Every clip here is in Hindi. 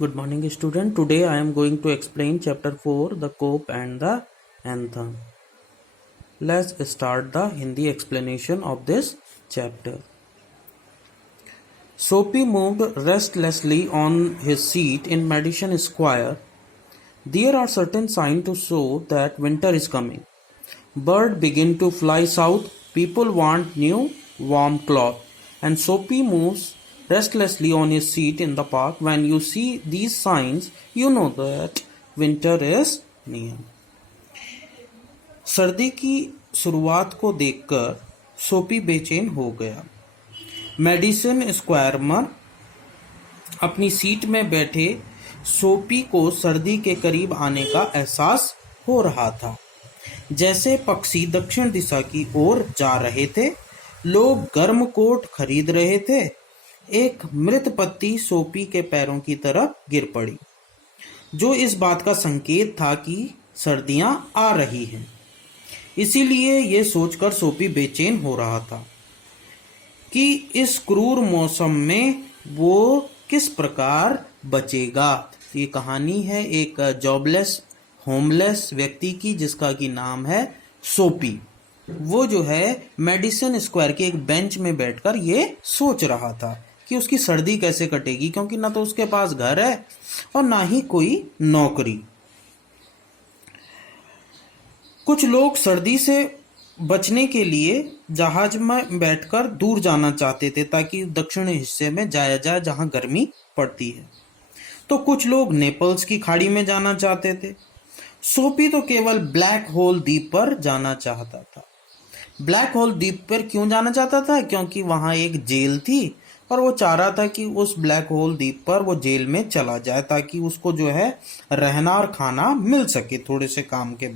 Good morning, student. Today I am going to explain chapter 4, the cope and the anthem. Let's start the Hindi explanation of this chapter. Soapy moved restlessly on his seat in Madison Square. There are certain signs to show that winter is coming. Birds begin to fly south. People want new warm cloth. And Soapy moves restlessly on his seat in the park. When you see these signs, you know that winter is near. सर्दी की शुरुआत को देखकर सोपी बेचैन हो गया। मेडिसन स्क्वायर में अपनी सीट में बैठे सोपी को सर्दी के करीब आने का एहसास हो रहा था। जैसे पक्षी दक्षिण दिशा की ओर जा रहे थे, लोग गर्म कोट खरीद रहे थे। एक मृत पत्ती सोपी के पैरों की तरफ गिर पड़ी, जो इस बात का संकेत था कि सर्दियां आ रही हैं। इसीलिए ये सोचकर सोपी बेचैन हो रहा था कि इस क्रूर मौसम में वो किस प्रकार बचेगा। ये कहानी है एक जॉबलेस होमलेस व्यक्ति की, जिसका की नाम है सोपी। वो जो है मेडिसन स्क्वायर के एक बेंच में बैठकर ये सोच रहा था कि उसकी सर्दी कैसे कटेगी, क्योंकि ना तो उसके पास घर है और ना ही कोई नौकरी। कुछ लोग सर्दी से बचने के लिए जहाज में बैठकर दूर जाना चाहते थे ताकि दक्षिणी हिस्से में जाया जाए जहां गर्मी पड़ती है, तो कुछ लोग नेपल्स की खाड़ी में जाना चाहते थे। सोपी तो केवल ब्लैक होल द्वीप पर जाना चाहता था। ब्लैक होल द्वीप पर क्यों जाना चाहता था? क्योंकि वहां एक जेल थी और वो चाह रहा था कि उस ब्लैक होल द्वीप पर वो जेल में चला जाए ताकि उसको जो है रहना और खाना मिल सके, थोड़े से काम के,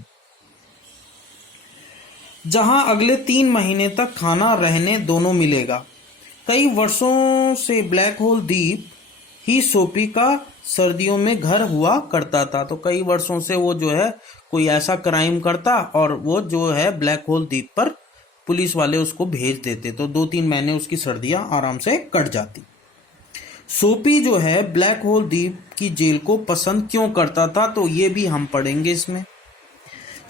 जहां अगले 3 महीने तक खाना रहने दोनों मिलेगा। कई वर्षों से ब्लैक होल द्वीप ही सोपी का सर्दियों में घर हुआ करता था। तो कई वर्षों से वो जो है कोई ऐसा क्राइम करता और वो जो है ब्लैक होल द्वीप पर पुलिस वाले उसको भेज देते, तो 2-3 महीने उसकी सर्दियां आराम से कट जाती। सोपी जो है ब्लैक होल द्वीप की जेल को पसंद क्यों करता था, तो ये भी हम पढ़ेंगे इसमें।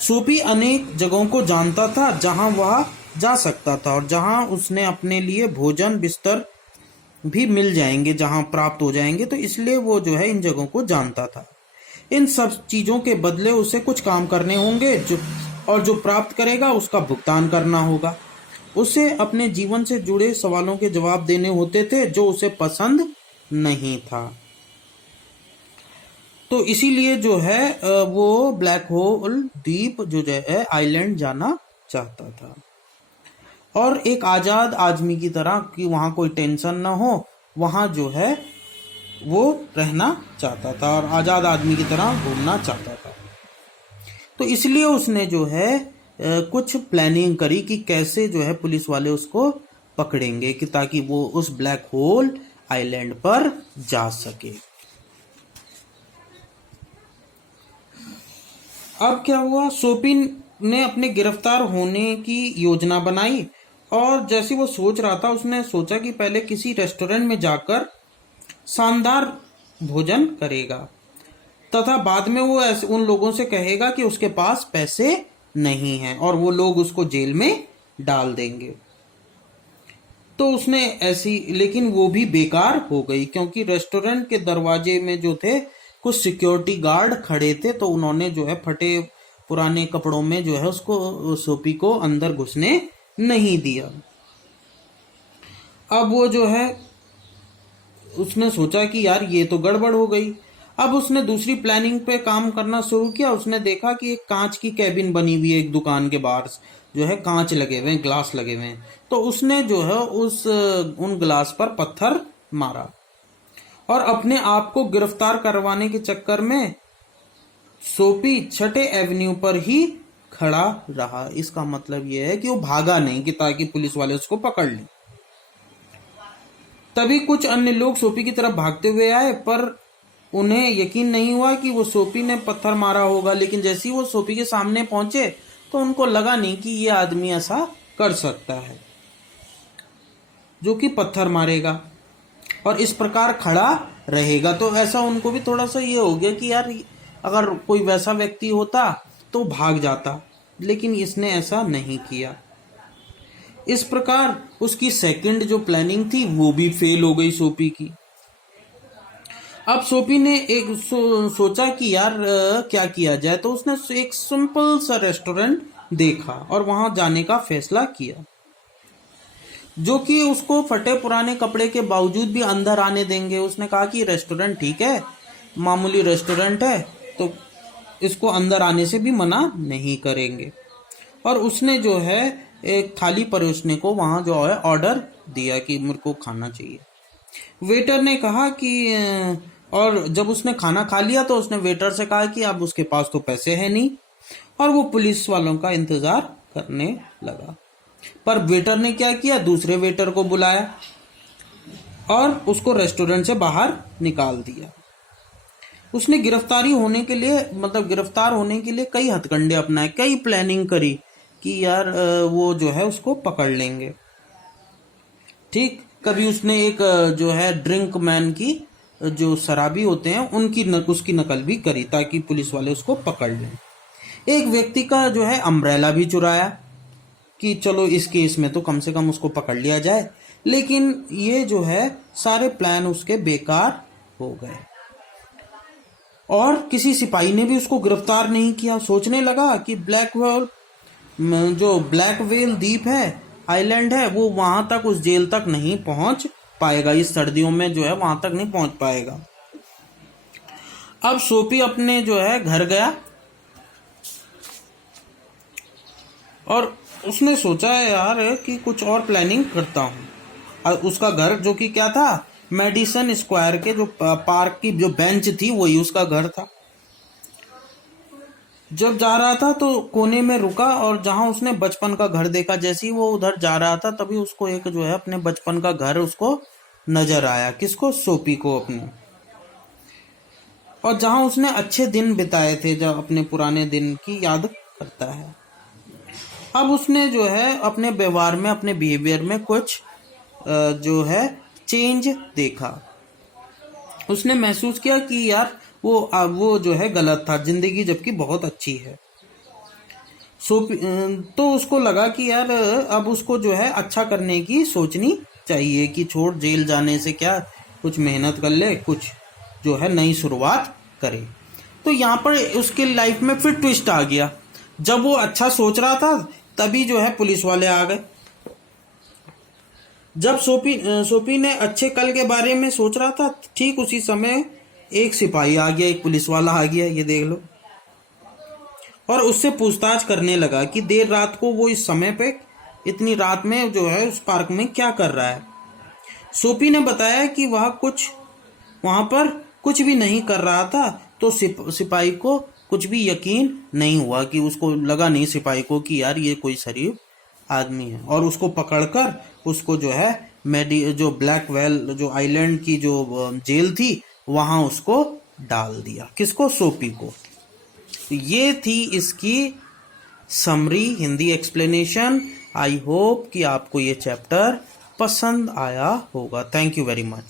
सोपी अनेक जगहों को जानता था जहां वह जा सकता था और जहां उसने अपने लिए भोजन बिस्तर भी मिल जाएंगे, जहां प्राप्त हो जाएंगे, तो इसलिए वो जो है इन जगहों को जानता था। इन सब चीजों के बदले उसे कुछ काम करने होंगे जो प्राप्त करेगा उसका भुगतान करना होगा। उसे अपने जीवन से जुड़े सवालों के जवाब देने होते थे जो उसे पसंद नहीं था। तो इसीलिए जो है वो ब्लैक होल द्वीप जो है आइलैंड जाना चाहता था और एक आजाद आदमी की तरह, कि वहां कोई टेंशन ना हो, वहां जो है वो रहना चाहता था और आजाद आदमी की तरह घूमना चाहता था। तो इसलिए उसने जो है कुछ प्लानिंग करी कि कैसे जो है पुलिस वाले उसको पकड़ेंगे, कि ताकि वो उस ब्लैक होल आइलैंड पर जा सके। अब क्या हुआ, सोपी ने अपने गिरफ्तार होने की योजना बनाई और जैसे वो सोच रहा था, उसने सोचा कि पहले किसी रेस्टोरेंट में जाकर शानदार भोजन करेगा तथा बाद में वो ऐसे उन लोगों से कहेगा कि उसके पास पैसे नहीं हैं और वो लोग उसको जेल में डाल देंगे। तो उसने ऐसी, लेकिन वो भी बेकार हो गई, क्योंकि रेस्टोरेंट के दरवाजे में जो थे कुछ सिक्योरिटी गार्ड खड़े थे, तो उन्होंने जो है फटे पुराने कपड़ों में जो है उसको सोपी को अंदर घुसने नहीं दिया। अब वो जो है उसने सोचा कि यार ये तो गड़बड़ हो गई। अब उसने दूसरी प्लानिंग पे काम करना शुरू किया। उसने देखा कि एक कांच की कैबिन बनी हुई है एक दुकान के बाहर, जो है कांच लगे हुए हैं, ग्लास लगे हुए हैं। तो उसने जो है उन ग्लास पर पत्थर मारा और अपने आप को गिरफ्तार करवाने के चक्कर में सोपी 6 एवेन्यू पर ही खड़ा रहा। इसका मतलब यह है कि वो भागा नहीं, कि ताकि पुलिस वाले उसको पकड़ लें। तभी कुछ अन्य लोग सोपी की तरफ भागते हुए आए, पर उन्हें यकीन नहीं हुआ कि वो सोपी ने पत्थर मारा होगा। लेकिन जैसे ही वो सोपी के सामने पहुंचे तो उनको लगा नहीं कि ये आदमी ऐसा कर सकता है जो कि पत्थर मारेगा, और इस प्रकार खड़ा रहेगा। तो ऐसा उनको भी थोड़ा सा ये हो गया कि यार अगर कोई वैसा व्यक्ति होता तो भाग जाता, लेकिन इसने ऐसा नहीं किया। इस प्रकार उसकी सेकंड जो प्लानिंग थी वो भी फेल हो गई सोपी की। अब सोपी ने एक सोचा कि यार क्या किया जाए, तो उसने एक सिंपल सा रेस्टोरेंट देखा और वहां जाने का फैसला किया, जो कि उसको फटे पुराने कपड़े के बावजूद भी अंदर आने देंगे। उसने कहा कि रेस्टोरेंट ठीक है, मामूली रेस्टोरेंट है, तो इसको अंदर आने से भी मना नहीं करेंगे। और उसने जो है एक थाली परोसने को वहां जो है ऑर्डर दिया कि मेरे को खाना चाहिए। वेटर ने कहा कि और जब उसने खाना खा लिया तो उसने वेटर से कहा कि अब उसके पास तो पैसे हैं नहीं, और वो पुलिस वालों का इंतजार करने लगा। पर वेटर ने क्या किया, दूसरे वेटर को बुलाया और उसको रेस्टोरेंट से बाहर निकाल दिया। उसने गिरफ्तार होने के लिए कई हथकंडे अपनाए, कई प्लानिंग करी कि यार वो जो है उसको पकड़ लेंगे। ठीक, कभी उसने एक जो है ड्रिंक मैन की, जो शराबी होते हैं उसकी नकल भी करी ताकि पुलिस वाले उसको पकड़ लें। एक व्यक्ति का जो है अम्ब्रेला भी चुराया कि चलो इस केस में तो कम से कम उसको पकड़ लिया जाए। लेकिन ये जो है सारे प्लान उसके बेकार हो गए और किसी सिपाही ने भी उसको गिरफ्तार नहीं किया। सोचने लगा कि ब्लैक व्हेल द्वीप है, आइलैंड है, वो वहां तक, उस जेल तक नहीं पहुंच पाएगा, इस सर्दियों में जो है वहां तक नहीं पहुंच पाएगा। अब सोपी अपने जो है घर गया और उसने सोचा है यार कि कुछ और प्लानिंग करता हूँ। उसका घर जो कि क्या था, मेडिसन स्क्वायर के जो पार्क की जो बेंच थी वही उसका घर था। जब जा रहा था तो कोने में रुका और जहां उसने बचपन का घर देखा, जैसे ही वो उधर जा रहा था तभी उसको एक जो है अपने बचपन का घर उसको नजर आया। किसको? सोपी को अपने। और जहां उसने अच्छे दिन बिताए थे, जब अपने पुराने दिन की याद करता है। अब उसने जो है अपने व्यवहार में, अपने बिहेवियर में कुछ जो है चेंज देखा। उसने महसूस किया कि यार वो जो है गलत था, जिंदगी जबकि बहुत अच्छी है। तो उसको लगा कि यार अब उसको जो है अच्छा करने की सोचनी चाहिए कि छोड़ जेल जाने से क्या, कुछ मेहनत कर ले, कुछ जो है नई शुरुआत करे। तो यहाँ पर उसके लाइफ में फिर ट्विस्ट आ गया। जब वो अच्छा सोच रहा था तभी जो है पुलिस वाले आ गए। जब सोपी ने अच्छे कल के बारे में सोच रहा था, ठीक उसी समय एक सिपाही आ गया, एक पुलिस वाला आ गया, ये देख लो, और उससे पूछताछ करने लगा कि देर रात को वो इस समय पे, इतनी रात में जो है उस पार्क में क्या कर रहा है। सोपी ने बताया कि वहां पर कुछ भी नहीं कर रहा था। तो सिपाही को कुछ भी यकीन नहीं हुआ, कि उसको लगा नहीं सिपाही को कि यार ये कोई शरीफ आदमी है, और उसको पकड़कर उसको जो है जो ब्लैक व्हेल जो आइलैंड की जो जेल थी वहां उसको डाल दिया। किसको? सोपी को। ये थी इसकी summary Hindi explanation. I hope कि आपको ये चैप्टर पसंद आया होगा। Thank you very much.